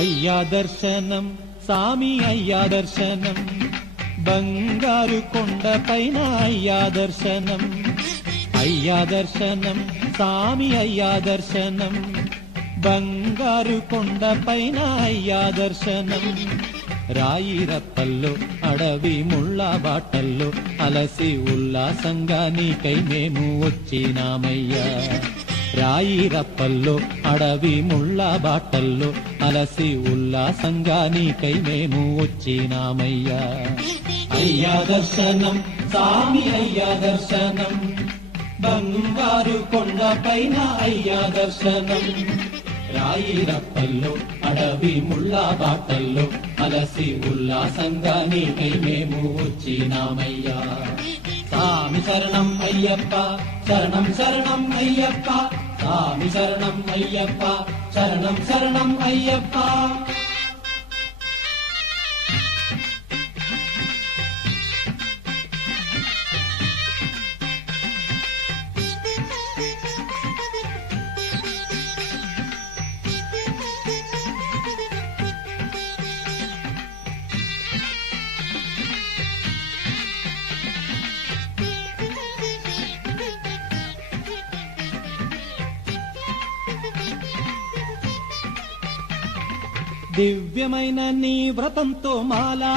అయ్యా దర్శనం సామి అయ్యా దర్శనం బంగారు కొండ పైన అయ్యా దర్శనం అయ్యా దర్శనం సామి అయ్యా దర్శనం బంగారు కొండ పైన అయ్యా దర్శనం రాయిరప్పల్లో అడవి ముళ్ళ బాటల్లో అలసి ఉల్లాసంగా నీకై మేము వచ్చినామయ్యా రాయిరప్పల్లో అడవి ముళ్ళ బాటల్లో అలసి ఉల్లాసంగా నీకై మేము వచ్చినామయ్యా అయ్యా దర్శనం సామి అయ్యా దర్శనం బంగారు కొండ పైన అయ్యా దర్శనం రాయిరప్పల్లో అడవి ముళ్ళ బాటల్లో అలసి ఉల్లాసంగా నీకై మేము వచ్చినామయ్యా సామి శరణం అయ్యప్ప శరణం శరణం అయ్యప్ప సామి శరణం అయ్యప్ప శరణం శరణం అయ్యప్ప దివ్యమైన నీ వ్రతంతో మాలా